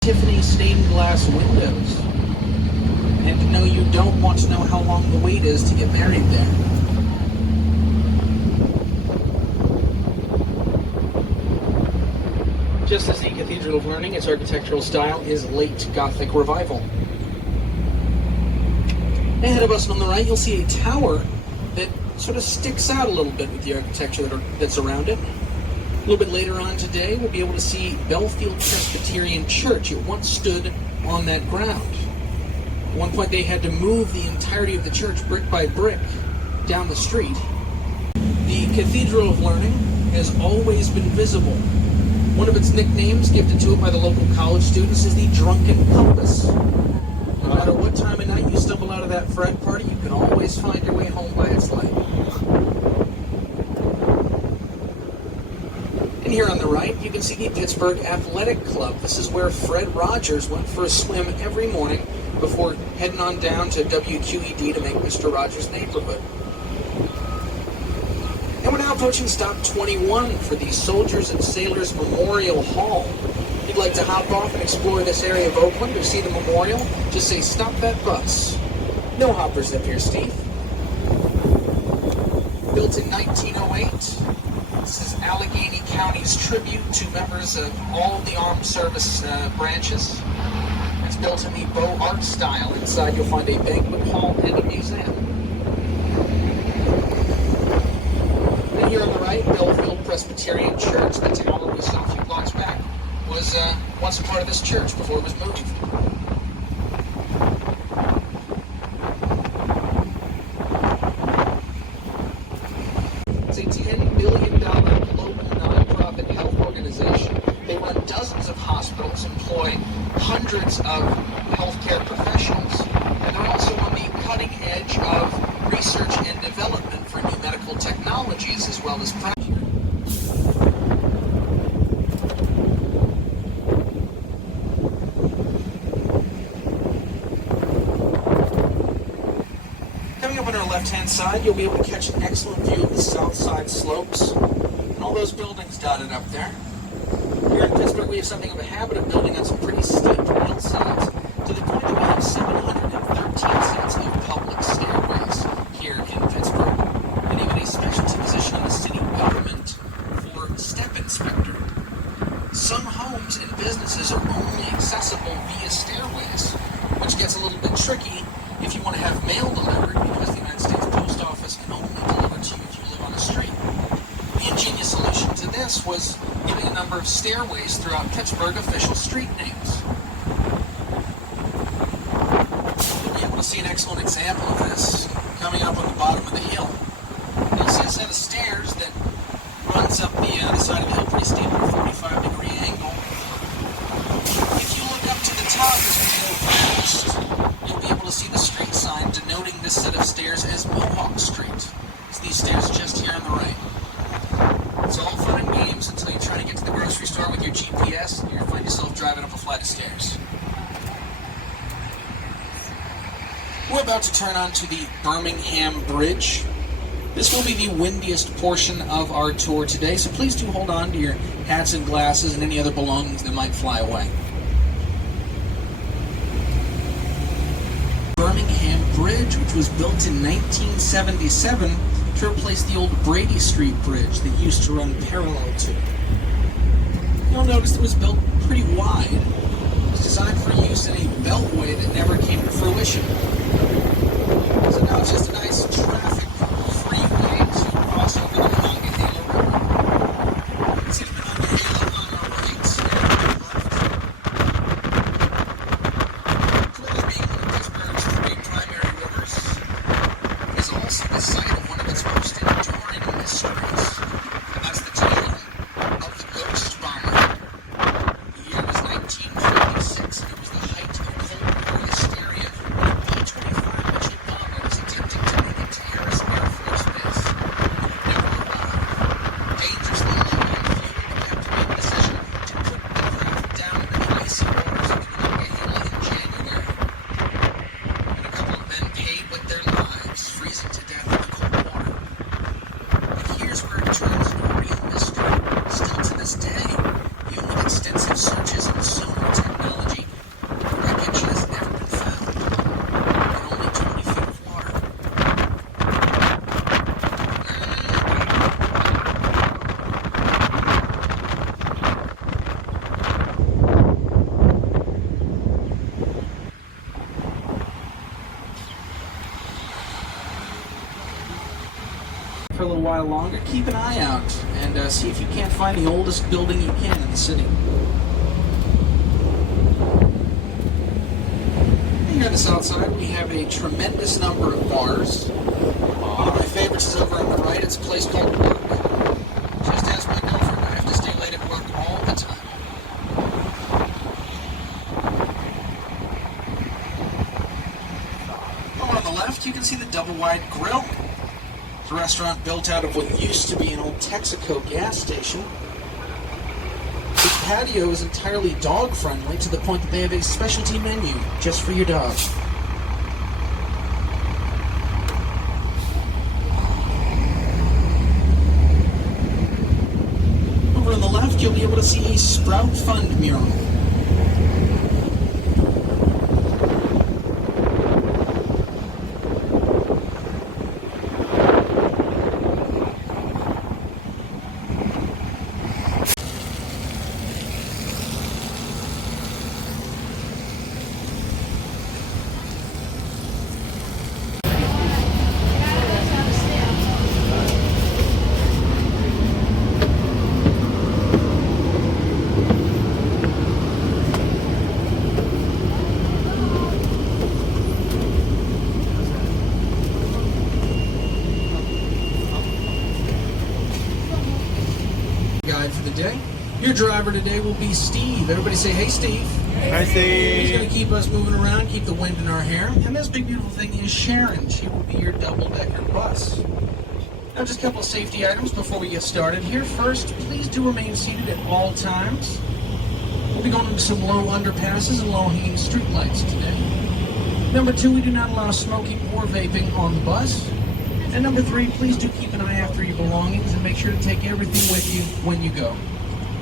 Tiffany stained glass windows. And no, you don't want to know how long the wait is to get married there. Just as the Cathedral of Learning, its architectural style is late Gothic revival. Ahead of us on the right, you'll see a tower that sort of sticks out a little bit with the architecture that's around it. A little bit later on today, we'll be able to see Belfield Presbyterian Church. It once stood on that ground. At one point, they had to move the entirety of the church brick by brick down the street. The Cathedral of Learning has always been visible. One of its nicknames, gifted to it by the local college students, is the Drunken Compass. No matter what time of night you stumble out of that frat party, you can always find your way home by its light. And here on the right, you can see the Pittsburgh Athletic Club. This is where Fred Rogers went for a swim every morning before heading on down to WQED to make Mr. Rogers' Neighborhood. And we're now approaching stop 21 for the Soldiers and Sailors Memorial Hall. If you'd like to hop off and explore this area of Oakland or see the memorial, just say, "Stop that bus." No hoppers up here, Steve. Built in 1908, this is Allegheny County's tribute to members of all the armed service branches. It's built in the Beaux Art style. Inside you'll find a banquet hall and a museum. And here on the right, Belfield Presbyterian Church, the tower we saw a few blocks back, was once a part of this church before it was moved. It's a $10 billion global nonprofit health organization. They run dozens of hospitals, employ hundreds of healthcare professionals, and they're also on the cutting edge of research and development for new medical technologies as well as practice. Coming up on our left-hand side, you'll be able to catch an excellent view of the south side slopes and all those buildings dotted up there. Here in Pittsburgh, we have something of a habit of building on some pretty steep hillsides, to the point that we have 713 sets of public stairways here in Pittsburgh, and even a specialty position in the city government for step inspector. Some homes and businesses are only accessible via stairways, which gets a little bit tricky if you want to have mail delivered, because the United States Post Office can only deliver to you if you live on a street. The ingenious solution to this was giving a number of stairways throughout Pittsburgh official street names. You'll be able to see an excellent example of this coming up on the bottom of the hill. You'll see a set of stairs that runs up the side of the hill pretty steep at a 45-degree angle. If you look up to the top as we go past, you'll be able to see the street sign denoting this set of stairs as Mohawk Street. It's these stairs just here on the right. It's all fun and games until you try to get to the grocery store with your GPS and you find yourself driving up a flight of stairs. We're about to turn onto the Birmingham Bridge. This will be the windiest portion of our tour today, so please do hold on to your hats and glasses and any other belongings that might fly away. Birmingham Bridge, which was built in 1977 to replace the old Brady Street Bridge that used to run parallel to it. You'll notice it was built pretty wide. It was designed for use in a beltway that never came to fruition. So now it's just a nice traffic-free way to cross over the Monongahela River. You can see the Monongahela on our right and left. As well as being one of Pittsburgh's three primary rivers, is also the site of one of its most enduring mysteries. And that's the tale of the Ghost Bomber. The year was 1956, and it was the height of Cold War hysteria when a B-25 Mitchell bomber was attempting while longer, keep an eye out and see if you can't find the oldest building you can in the city. Here on the south side, we have a tremendous number of bars. One of my favorites is over on the right. It's a place called Work. Just as my girlfriend, I have to stay late at work all the time. Over on the left, you can see the double-wide grill. It's a restaurant built out of what used to be an old Texaco gas station. This patio is entirely dog-friendly to the point that they have a specialty menu just for your dog. Over on the left, you'll be able to see a Sprout Fund mural. For the day. Your driver today will be Steve. Everybody say, hey, Steve. Hi, Steve. He's going to keep us moving around, keep the wind in our hair. And this big, beautiful thing is Sharon. She will be your double-decker bus. Now, just a couple of safety items before we get started here. First, please do remain seated at all times. We'll be going into some low underpasses and low-hanging streetlights today. Number 2, we do not allow smoking or vaping on the bus. And number 3, please do keep an eye after your belongings and make sure to take everything with you when you go.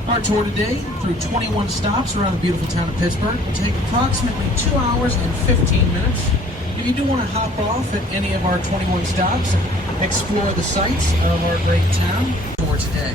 Our tour today, through 21 stops around the beautiful town of Pittsburgh, will take approximately 2 hours and 15 minutes. If you do want to hop off at any of our 21 stops and explore the sights of our great town, tour today.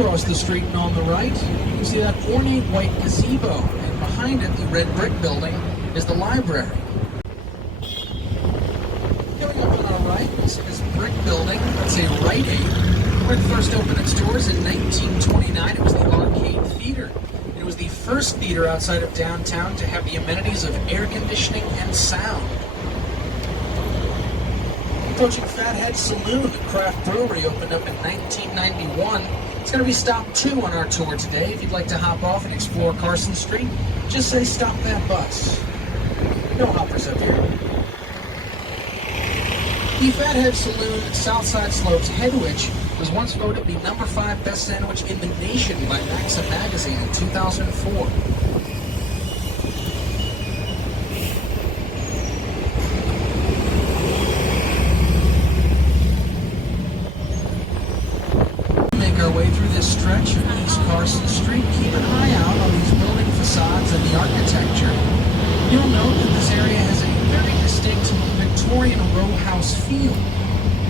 Across the street and on the right, you can see that ornate white gazebo, and behind it, the red brick building, is the library. Going up on our right, we see this brick building, that's a Rite Aid. When it first opened its doors in 1929, it was the Arcade Theater. It was the first theater outside of downtown to have the amenities of air conditioning and sound. Approaching Fathead Saloon, the craft brewery opened up in 1991. It's going to be stop 2 on our tour today. If you'd like to hop off and explore Carson Street, just say stop that bus. No hoppers up here. The Fathead Saloon at Southside Slopes Headwich was once voted the number 5 best sandwich in the nation by Maxim magazine in 2004. Our way through this stretch of East Carson Street, keep an eye out on these building facades and the architecture. You'll note that this area has a very distinct Victorian row house feel.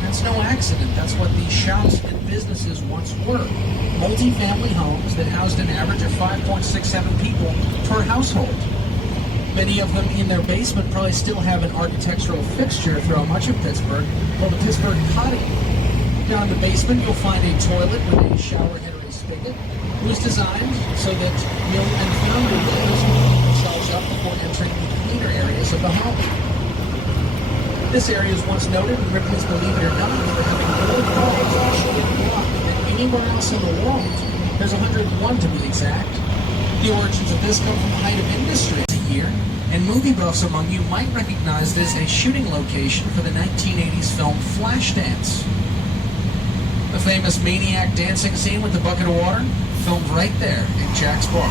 That's no accident. That's what these shops and businesses once were. Multi-family homes that housed an average of 5.67 people per household. Many of them in their basement probably still have an architectural fixture throughout much of Pittsburgh called the Pittsburgh Potty. Down in the basement, you'll find a toilet with a shower head or a spigot. It was designed so that young and founder builders can clean themselves up before entering the cleaner areas of the home. This area is once noted in Ripley's Believe It or Not for having more cars actually in the block than anywhere else in the world. There's 101 to be exact. The origins of this come from the height of industry here, and movie buffs among you might recognize this as a shooting location for the 1980s film Flashdance. The famous maniac dancing scene with the bucket of water, filmed right there in Jack's Bar.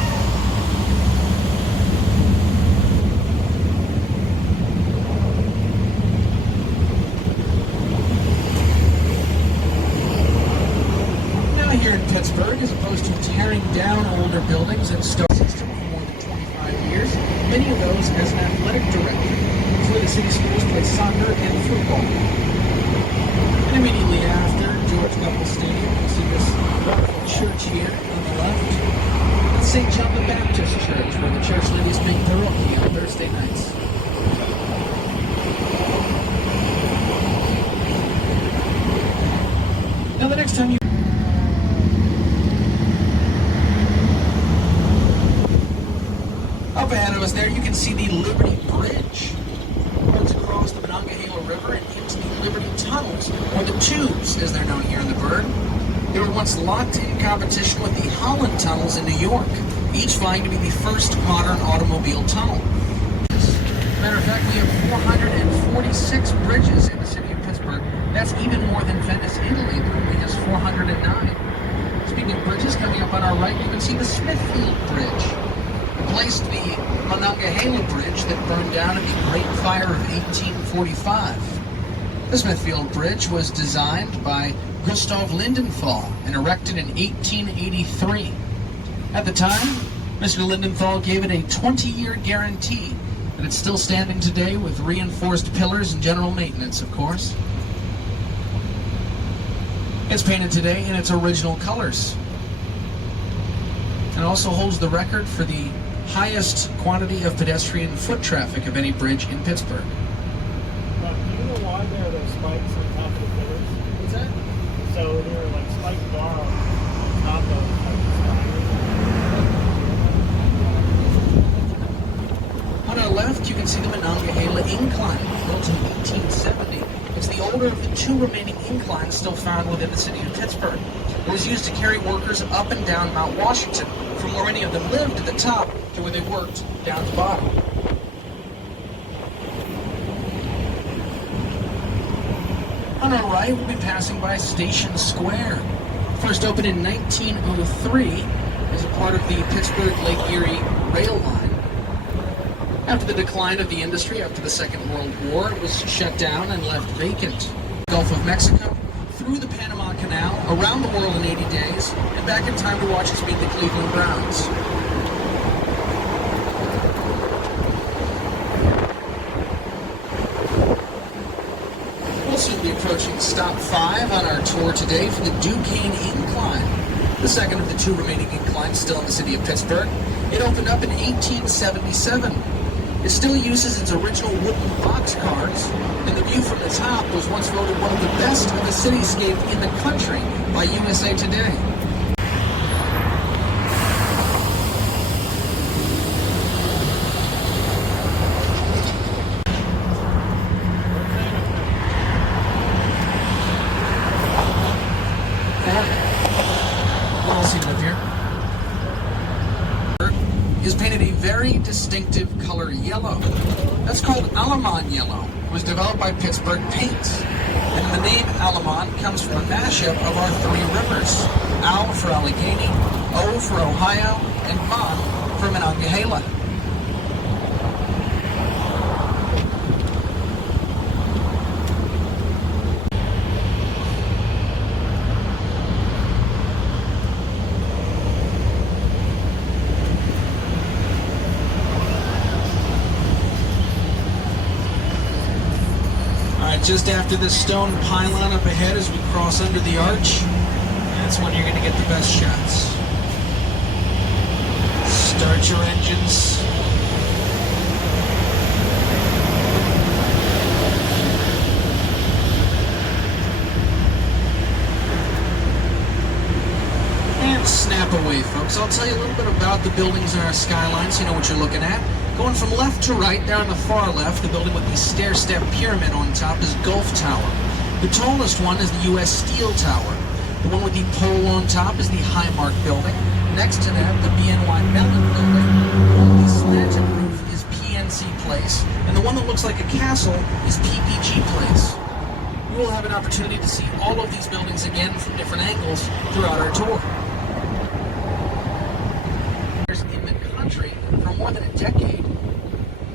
Now here in Pittsburgh, as opposed to tearing down older buildings and starting system for more than 25 years, many of those as an athletic director. It's where the city schools play soccer and football. And immediately after next time you... Up ahead of us there, you can see the Liberty Bridge. Runs across the Monongahela River and into the Liberty Tunnels, or the Tubes, as they're known here in the Burgh. They were once locked in competition with the Holland Tunnels in New York, each vying to be the first modern automobile tunnel. As a matter of fact, we have 446 bridges in the city of Pittsburgh. That's even more than Venice, Italy, that only has 409. Speaking of bridges, coming up on our right, you can see the Smithfield Bridge. Replaced the Monongahela Bridge that burned down in the Great Fire of 1845. The Smithfield Bridge was designed by Gustav Lindenthal and erected in 1883. At the time, Mr. Lindenthal gave it a 20-year guarantee that it's still standing today with reinforced pillars and general maintenance, of course. It's painted today in its original colors. It also holds the record for the highest quantity of pedestrian foot traffic of any bridge in Pittsburgh. Do you know why there are those spikes on top of the pillars? What's that? So there are like spiked bars on top of like the spires. On our left, you can see the Monongahela Incline, built in 1870. It's the older of the two remaining inclines still found within the city of Pittsburgh. It was used to carry workers up and down Mount Washington, from where many of them lived at the top to where they worked down at the bottom. On our right, we'll be passing by Station Square. First opened in 1903 as a part of the Pittsburgh-Lake Erie rail line. After the decline of the industry after the Second World War, it was shut down and left vacant. Gulf of Mexico, through the Panama Canal, around the world in 80 days, and back in time to watch us beat the Cleveland Browns. We'll soon be approaching stop 5 on our tour today for the Duquesne Incline, the second of the two remaining inclines still in the city of Pittsburgh. It opened up in 1877. It still uses its original wooden boxcars, and the view from the top was once voted one of the best of the cityscape in the country by USA Today. What else you live here? Is painted a very distinctive color yellow. That's called Alamon yellow. It was developed by Pittsburgh Paints. And the name Alamon comes from a mashup of our three rivers. Al for Allegheny, O for Ohio, and Mon for Monongahela. Just after this stone pylon up ahead as we cross under the arch, that's when you're going to get the best shots. Start your engines. And snap away, folks. I'll tell you a little bit about the buildings in our skyline so you know what you're looking at. Going from left to right, there on the far left, the building with the stair-step pyramid on top is Gulf Tower. The tallest one is the U.S. Steel Tower. The one with the pole on top is the Highmark Building. Next to that, the BNY Mellon Building. The one with the slanted roof is PNC Place. And the one that looks like a castle is PPG Place. We will have an opportunity to see all of these buildings again from different angles throughout our tour. In the country for more than a decade.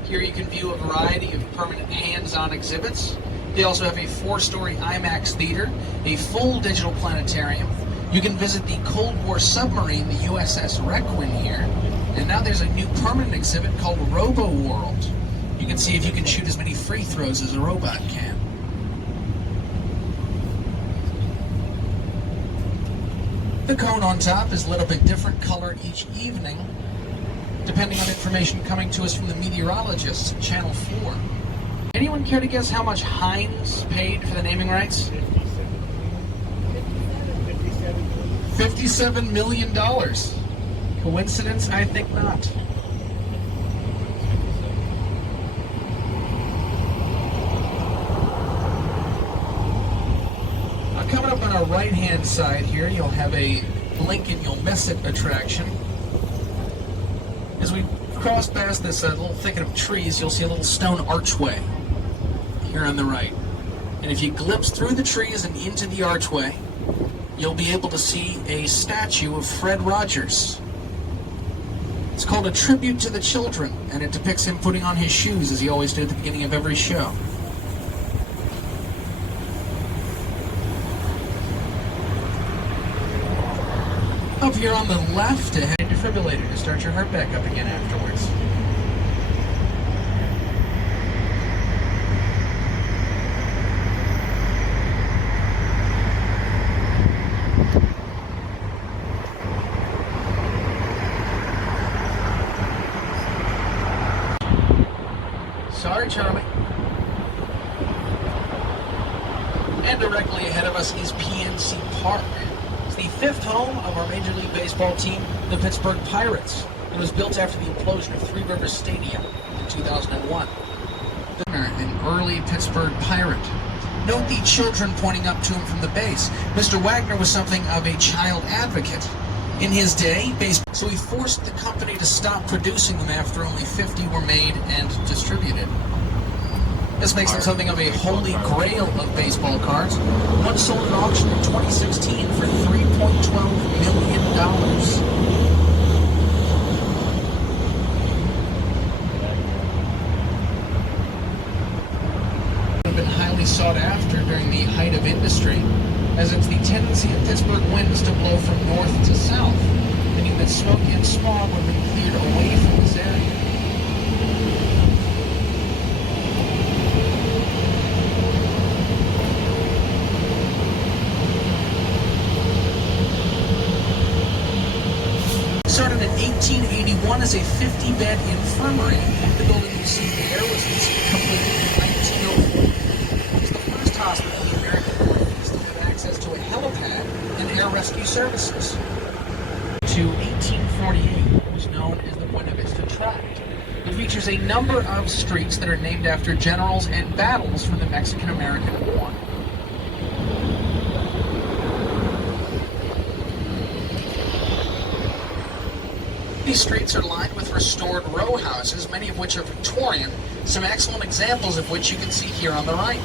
Here you can view a variety of permanent hands-on exhibits. They also have a 4-story IMAX theater, a full digital planetarium. You can visit the Cold War submarine, the USS Requin here. And now there's a new permanent exhibit called Robo World. You can see if you can shoot as many free throws as a robot can. The cone on top is lit up a different color each evening, depending on information coming to us from the meteorologists at Channel 4. Anyone care to guess how much Heinz paid for the naming rights? 57 $57 million. Coincidence? I think not. Coming up on our right-hand side here, you'll have a blink and you'll miss it attraction. As we cross past this little thicket of trees, you'll see a little stone archway here on the right. And if you glimpse through the trees and into the archway, you'll be able to see a statue of Fred Rogers. It's called A Tribute to the Children, and it depicts him putting on his shoes as he always did at the beginning of every show. Up here on the left, a defibrillator to start your heart back up again afterwards. Sorry, Charlie. And directly ahead of us is PNC Park. It's the fifth home of our Major League Baseball team, the Pittsburgh Pirates. It was built after the implosion of Three Rivers Stadium in 2001. An early Pittsburgh Pirate. Note the children pointing up to him from the base. Mr. Wagner was something of a child advocate. In his day, so he forced the company to stop producing them after only 50 were made and distributed. This makes them something of a holy grail of baseball cards. One sold at auction in 2016 for $3.12 million. Have been highly sought after during the height of industry, as it's the tendency of Pittsburgh winds to blow from north to south, meaning that smoke and smog would be cleared away from this area. Started in 1881 as a 50-bed infirmary. The building you see there was completed in 1904. It was the first hospital in the American West to have access to a helipad and air rescue services. To 1848, it was known as the Buena Vista Tract. It features a number of streets that are named after generals and battles from the Mexican-American War. These streets are lined with restored row houses, many of which are Victorian, some excellent examples of which you can see here on the right.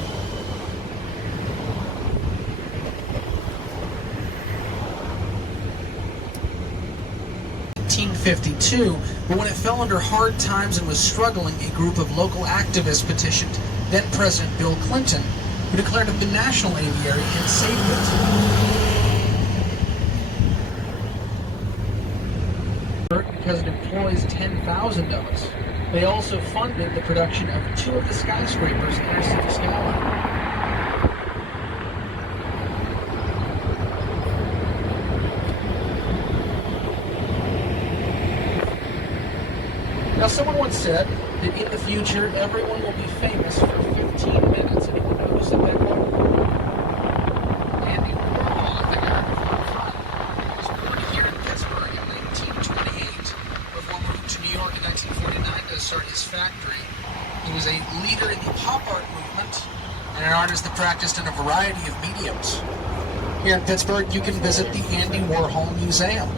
In 1852, but when it fell under hard times and was struggling, a group of local activists petitioned then-President Bill Clinton, who declared it the national aviary and saved it. Because it employs 10,000 of us. They also funded the production of 2 of the skyscrapers in our city skyline. Now, someone once said that in the future, everyone will be famous for 15 minutes. Anyone know who said that quote? Andy Warhol, I think I heard before. He was born here in Pittsburgh in 1928. Before moving to New York in 1949 to start his factory. He was a leader in the pop art movement and an artist that practiced in a variety of mediums. Here in Pittsburgh, you can visit the Andy Warhol Museum.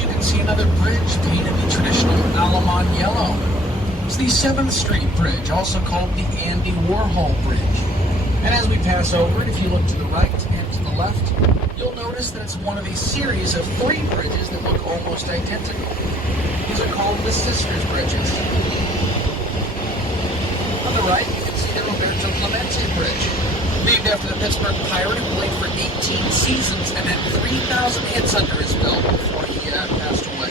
You can see another bridge painted the traditional Allemande yellow. It's the 7th Street Bridge, also called the Andy Warhol Bridge. And as we pass over it, if you look to the right and to the left, you'll notice that it's one of a series of 3 bridges that look almost identical. These are called the Sisters Bridges. On the right, you can see the Roberto Clemente Bridge, named after the Pittsburgh Pirate who played for 18 seasons and had 3,000 hits under his belt before he passed away.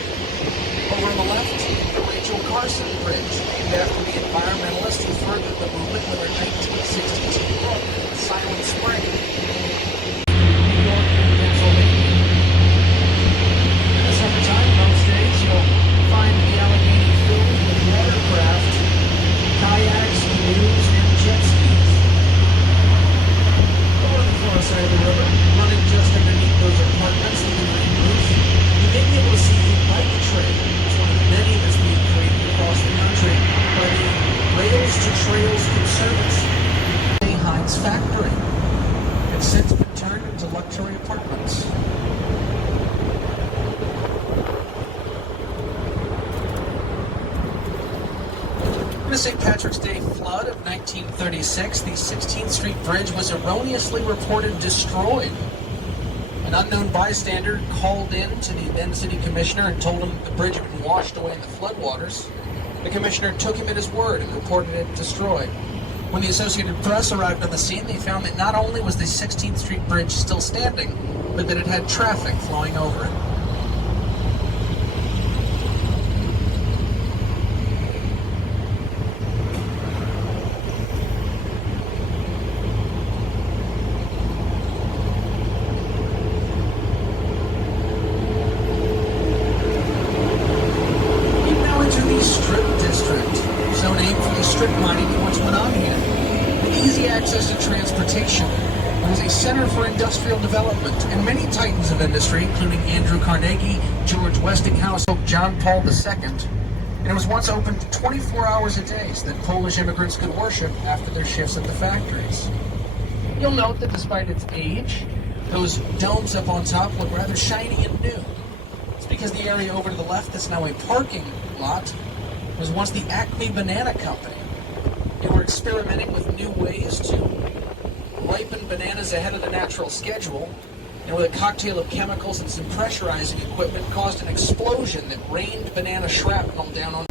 Over on the left, the Rachel Carson Bridge, named after the environmentalist who furthered the movement with her 1962 book, Silent Spring. New York the St. Patrick's Day flood of 1936, the 16th Street Bridge was erroneously reported destroyed. An unknown bystander called in to the then city commissioner and told him the bridge had been washed away in the floodwaters. The commissioner took him at his word and reported it destroyed. When the Associated Press arrived on the scene, they found that not only was the 16th Street Bridge still standing, but that it had traffic flowing over it. Access to transportation. It was a center for industrial development, and many titans of industry, including Andrew Carnegie, George Westinghouse, John Paul II, and it was once open 24 hours a day so that Polish immigrants could worship after their shifts at the factories. You'll note that despite its age, those domes up on top look rather shiny and new. It's because the area over to the left that's now a parking lot was once the Acme Banana Company. They were experimenting with new ways to ripen bananas ahead of the natural schedule, and with a cocktail of chemicals and some pressurizing equipment caused an explosion that rained banana shrapnel down on.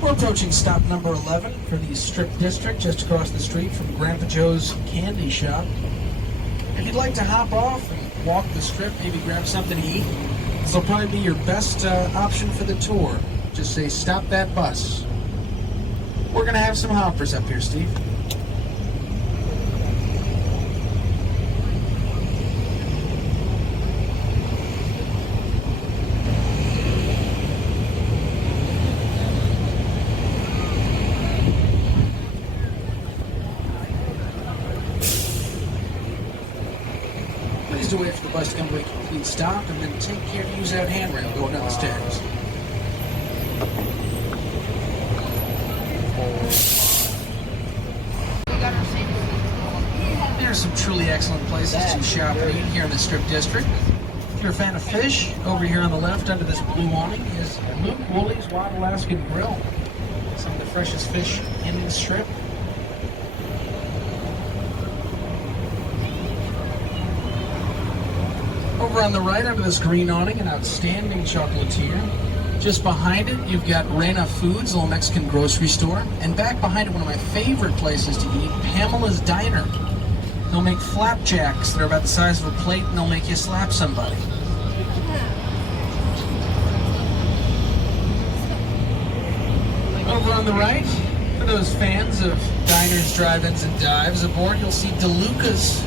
We're approaching stop number 11 for the Strip District, just across the street from Grandpa Joe's Candy Shop. If you'd like to hop off and walk the strip, maybe grab something to eat, this will probably be your best option for the tour. Just say, stop that bus. We're going to have some hoppers up here, Steve. Please do wait for the bus to come to a complete stop, and then take care to use that handrail going down the stairs. There's some truly excellent places to shop and eat here in the Strip District. If you're a fan of fish, over here on the left under this blue awning is Luke Woolley's Wild Alaskan Grill. Some of the freshest fish in the Strip. Over on the right, under this green awning, an outstanding chocolatier. Just behind it, you've got Reina Foods, a little Mexican grocery store. And back behind it, one of my favorite places to eat, Pamela's Diner. They'll make flapjacks that are about the size of a plate, and they'll make you slap somebody. Over on the right, for those fans of diners, drive-ins, and dives, aboard you'll see DeLuca's.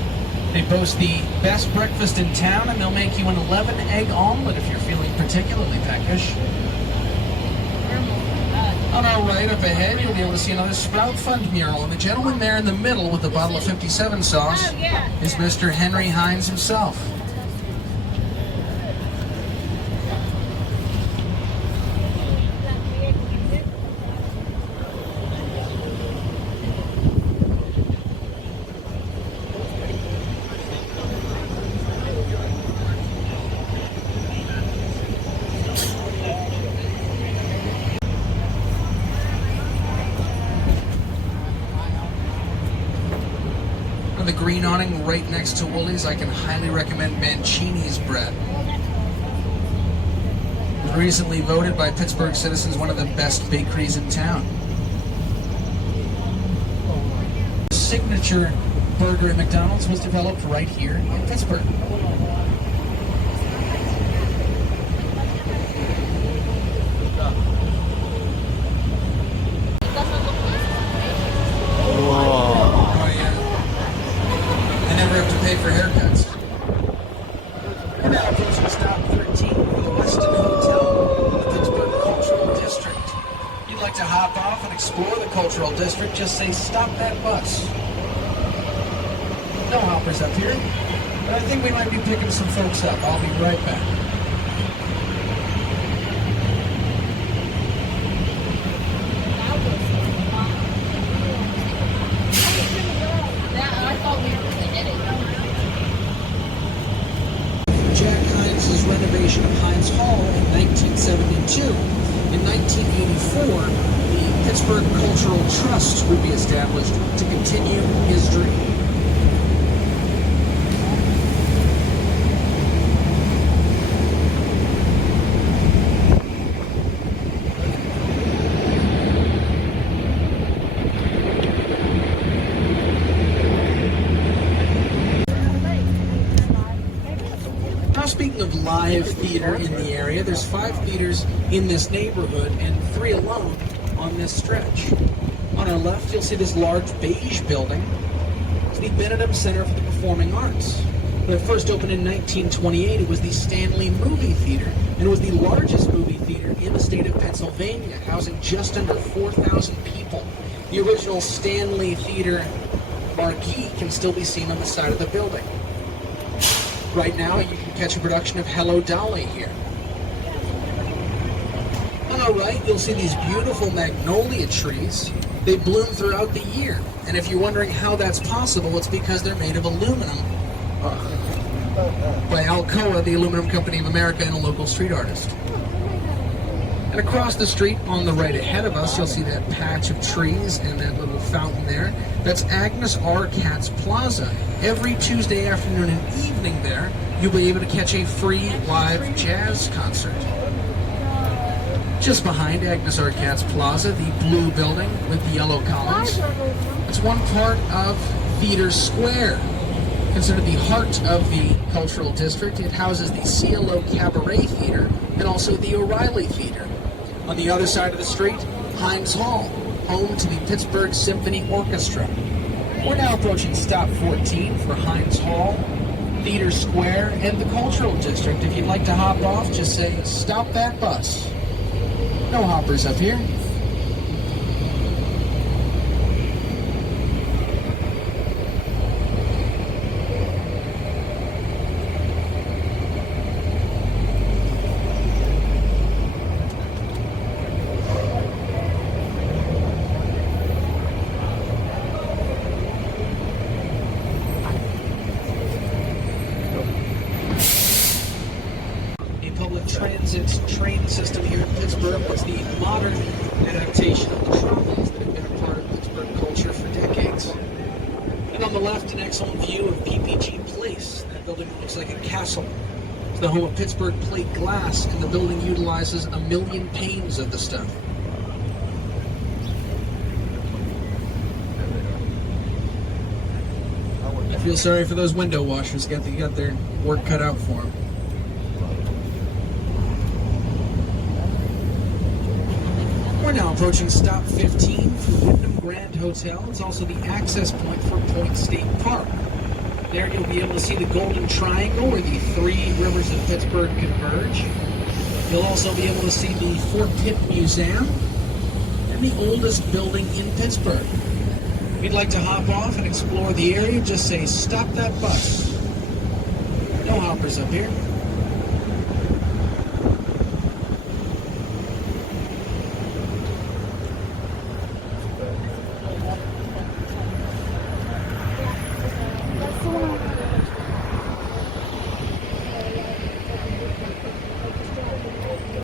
They boast the best breakfast in town, and they'll make you an 11-egg omelet if you're feeling particularly peckish. On our right up ahead, you'll be able to see another Sprout Fund mural, and the gentleman there in the middle with the bottle of 57 sauce is Mr. Henry Hines himself. The green awning right next to Woolies, I can highly recommend Mancini's bread. Recently voted by Pittsburgh citizens one of the best bakeries in town. The signature burger at McDonald's was developed right here in Pittsburgh. For haircuts. And now approaching stop 13 for the Westin Hotel in the Pittsburgh Cultural District. If you'd like to hop off and explore the Cultural District, just say, stop that bus. No hoppers up here, but I think we might be picking some folks up. I'll be right back. cultural trust would be established to continue his dream. Now, speaking of live theater in the area, there's 5 theaters in this neighborhood and 3 alone on this stretch. On our left, you'll see this large beige building. It's the Benedum Center for the Performing Arts. When it first opened in 1928, it was the Stanley Movie Theater, and it was the largest movie theater in the state of Pennsylvania, housing just under 4,000 people. The original Stanley Theater marquee can still be seen on the side of the building. Right now, you can catch a production of Hello Dolly here. On our right, you'll see these beautiful magnolia trees. They bloom throughout the year. And if you're wondering how that's possible, it's because they're made of aluminum by Alcoa, the aluminum company of America, and a local street artist. And across the street, on the right ahead of us, you'll see that patch of trees and that little fountain there. That's Agnes R. Katz Plaza. Every Tuesday afternoon and evening there, you'll be able to catch a free live jazz concert. Just behind Agnes R. Katz Plaza, the blue building with the yellow columns, it's one part of Theater Square. Considered the heart of the cultural district, it houses the CLO Cabaret Theater and also the O'Reilly Theater. On the other side of the street, Heinz Hall, home to the Pittsburgh Symphony Orchestra. We're now approaching stop 14 for Heinz Hall, Theater Square, and the Cultural District. If you'd like to hop off, just say, "Stop that bus." No hoppers up here. Public transit train system here in Pittsburgh was the modern adaptation of the trolleys that have been a part of Pittsburgh culture for decades. And on the left, an excellent view of PPG Place. That building looks like a castle. It's the home of Pittsburgh plate glass, and the building utilizes 1 million panes of the stuff. I feel sorry for those window washers. Got their work cut out for them. We're now approaching stop 15 for Wyndham Grand Hotel. It's also the access point for Point State Park. There you'll be able to see the Golden Triangle where the 3 rivers of Pittsburgh converge. You'll also be able to see the Fort Pitt Museum and the oldest building in Pittsburgh. If you'd like to hop off and explore the area, just say, "Stop that bus." No hoppers up here.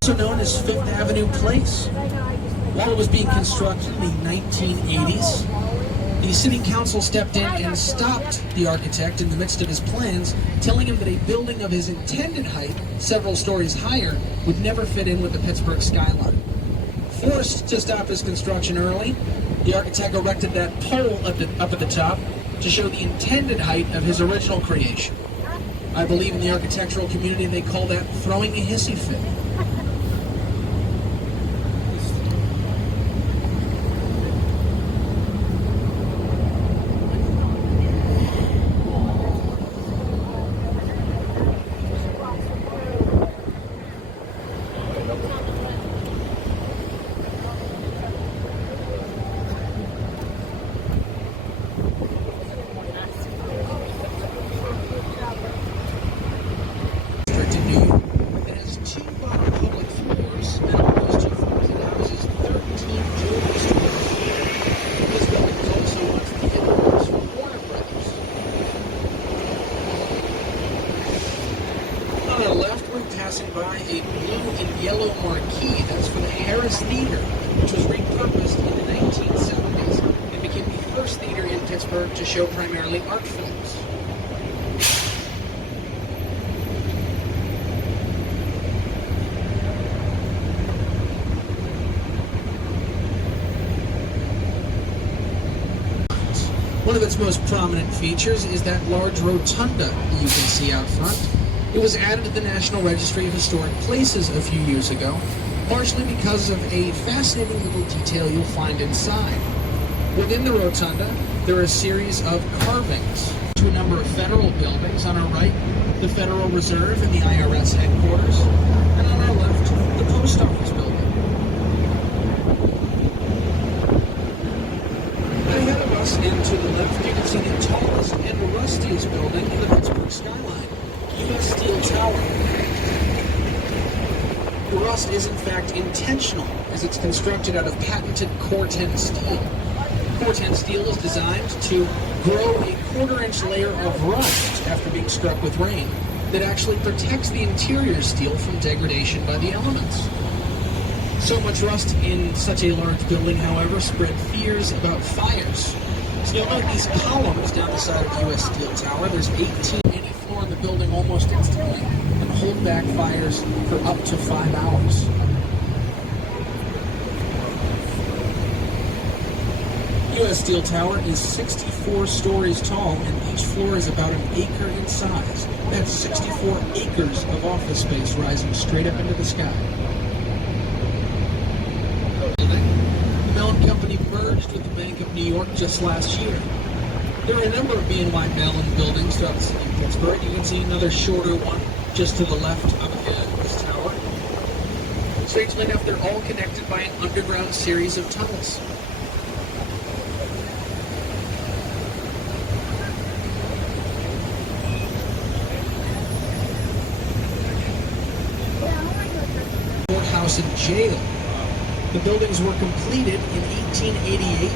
Also known as Fifth Avenue Place. While it was being constructed in the 1980s, the city council stepped in and stopped the architect in the midst of his plans, telling him that a building of his intended height, several stories higher, would never fit in with the Pittsburgh skyline. Forced to stop his construction early, the architect erected that pole up at the top to show the intended height of his original creation. I believe in the architectural community they call that throwing a hissy fit. however, to show primarily art films. One of its most prominent features is that large rotunda you can see out front. It was added to the National Registry of Historic Places a few years ago, partially because of a fascinating little detail you'll find inside. Within the rotunda, there are a series of carvings to a number of federal buildings. On our right, the Federal Reserve and the IRS headquarters, and on our left, the Post Office building. Ahead of us and to the left, you can see the tallest and rustiest building in the Pittsburgh skyline, U.S. Steel Tower. The rust is in fact intentional, as it's constructed out of patented Core-10 steel. Core-10 steel is designed to grow a quarter-inch layer of rust after being struck with rain that actually protects the interior steel from degradation by the elements. So much rust in such a large building, however, spread fears about fires. So you'll note these columns down the side of the U.S. Steel Tower. There's 18 any floor in the building almost instantly, and hold back fires for up to 5 hours. U.S. Steel Tower is 64 stories tall, and each floor is about an acre in size. That's 64 acres of office space rising straight up into the sky. Company merged with the Bank of New York just last year. There are a number of BNY Mellon buildings throughout the city of Pittsburgh. You can see another shorter one just to the left of this tower. Strangely enough, they're all connected by an underground series of tunnels. Courthouse and jail. The buildings were completed in 1888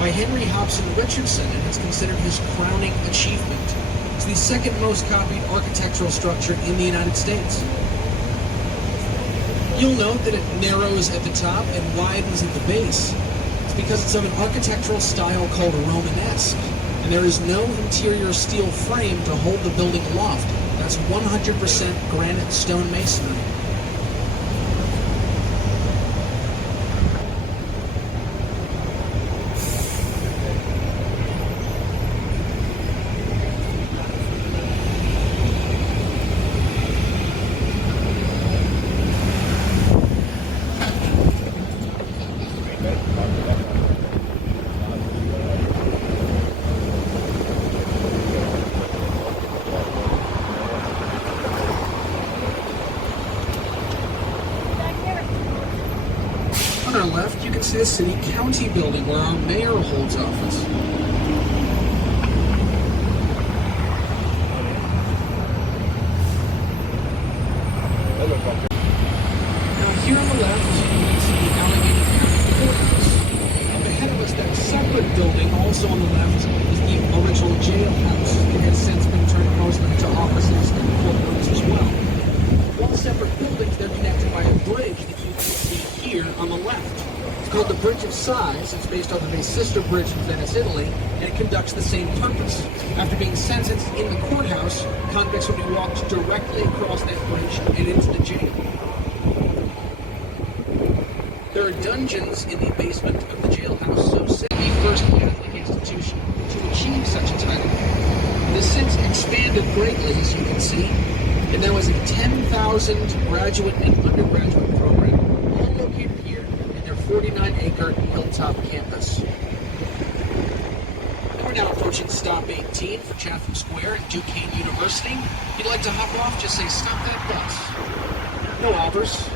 by Henry Hobson Richardson, and it's considered his crowning achievement. It's the second most copied architectural structure in the United States. You'll note that it narrows at the top and widens at the base. It's because it's of an architectural style called Romanesque, and there is no interior steel frame to hold the building aloft. That's 100% granite stone masonry. On our left, you can see the city county building where our mayor holds office. Now here on the left, you can see the Allegheny County Courthouse. Up ahead of us, that separate building, also on the left, is the original jailhouse. It has since been turned mostly into offices and courtrooms as well. One separate buildings, they're connected by a bridge that you can see here on the left. It's called the Bridge of Sighs. It's based off of a sister bridge in Venice, Italy, and it conducts the same purpose. After being sentenced in the courthouse, convicts would be walked directly across that bridge and into the jail. There are dungeons in the basement of the jailhouse, so say the first Catholic institution to achieve such a title. This since expanded greatly, as you can see, and there was a 10,000 graduate and undergraduate program, all located here in their 49-acre hilltop campus. We're now approaching stop 18 for Chatham Square at Duquesne University. If you'd like to hop off, just say, "Stop that bus." No offers.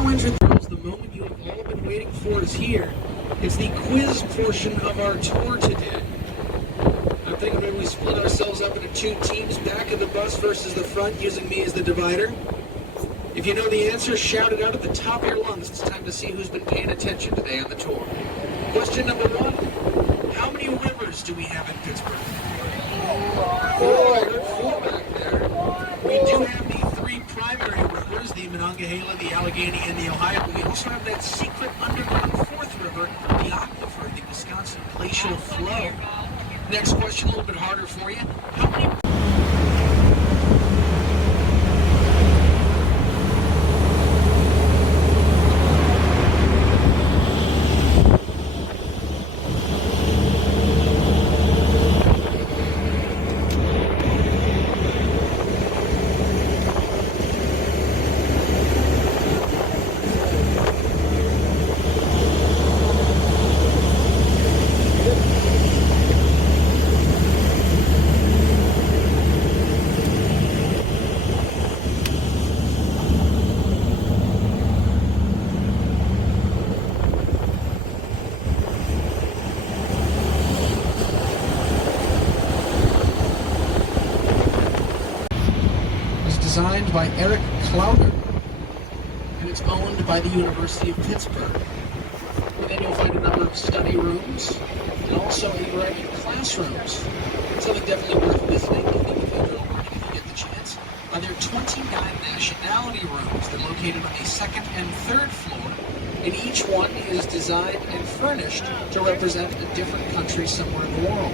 now entered the moment you have all been waiting for is here. It's the quiz portion of our tour today. I'm thinking maybe we split ourselves up into two teams, back of the bus versus the front, using me as the divider. If you know the answer, shout it out at the top of your lungs. It's time to see who's been paying attention today on the tour. Question number one, how many rivers do we have in Pittsburgh? I heard four back there. We do have the three primary rivers, the Monongahela, the Allegheny, and the Ohio. But we also have that secret underground fourth river, the aquifer, the Wisconsin glacial flow. Next question, a little bit harder for you. How many... Designed by Eric Clouder, and it's owned by the University of Pittsburgh. And then you'll find a number of study rooms and also a variety of classrooms. Something definitely worth visiting if you get the chance. There are 29 nationality rooms. They're located on the second and third floor, and each one is designed and furnished to represent a different country somewhere in the world.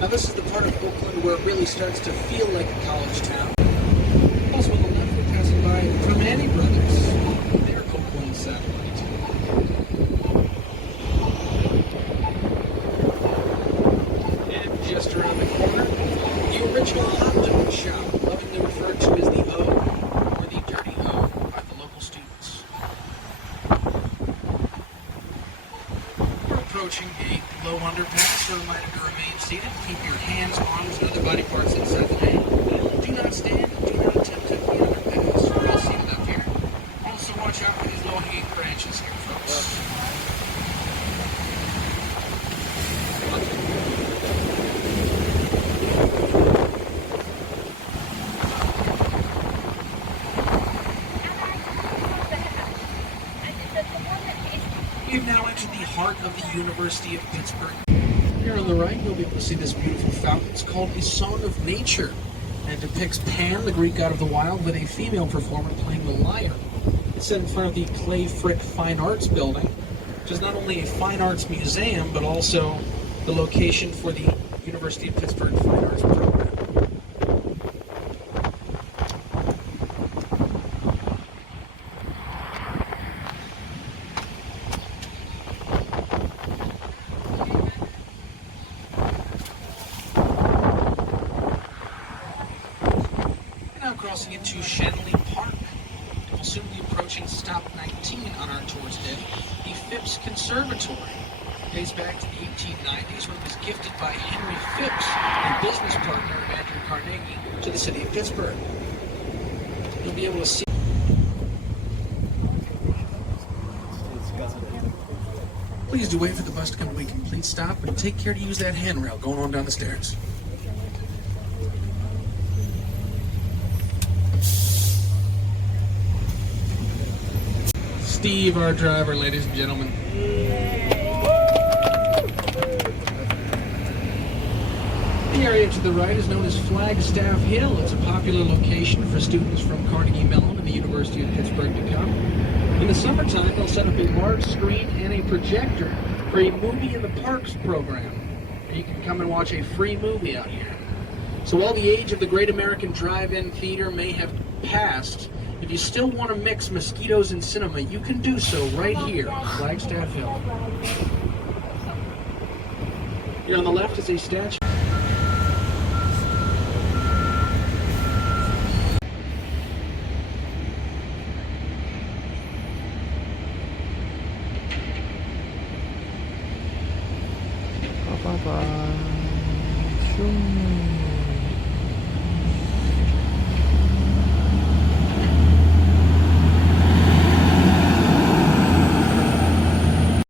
Now this is the part of Oakland where it really starts to feel like a college town. Also on the left, we're passing by Primanti Brothers, their Oakland satellite. And just around the corner, the original hot dog shop, lovingly referred to as the O, or the Dirty O, by the local students. We're approaching a low underpass, so reminded to remain seated. Keep your hands, arms, and other body parts inside the van. Do not stand, do not attempt to be underpass. We're all seated up here. Also watch out for these low-hanging branches here, folks. We've now entered the heart of the University of Pittsburgh. Here on the right, you'll be able to see this beautiful fountain. It's called A Song of Nature, and it depicts Pan, the Greek god of the wild, with a female performer playing the lyre. It's set in front of the Clay Frick Fine Arts Building, which is not only a fine arts museum, but also the location for the University of Pittsburgh Fine Arts program. Crossing into Shenley Park. We'll soon be approaching stop 19 on our tour today, the Phipps Conservatory. It dates back to the 1890s when it was gifted by Henry Phipps, a business partner of Andrew Carnegie, to the city of Pittsburgh. You'll be able to see. Please do wait for the bus to come to a complete stop, and take care to use that handrail going on down the stairs. Steve, our driver, ladies and gentlemen. The area to the right is known as Flagstaff Hill. It's a popular location for students from Carnegie Mellon and the University of Pittsburgh to come. In the summertime, they'll set up a large screen and a projector for a movie in the parks program. You can come and watch a free movie out here. So while the age of the Great American Drive-In Theater may have passed, if you still want to mix mosquitoes and cinema, you can do so right here on Flagstaff Hill. Here on the left is a statue. 빠바바 슝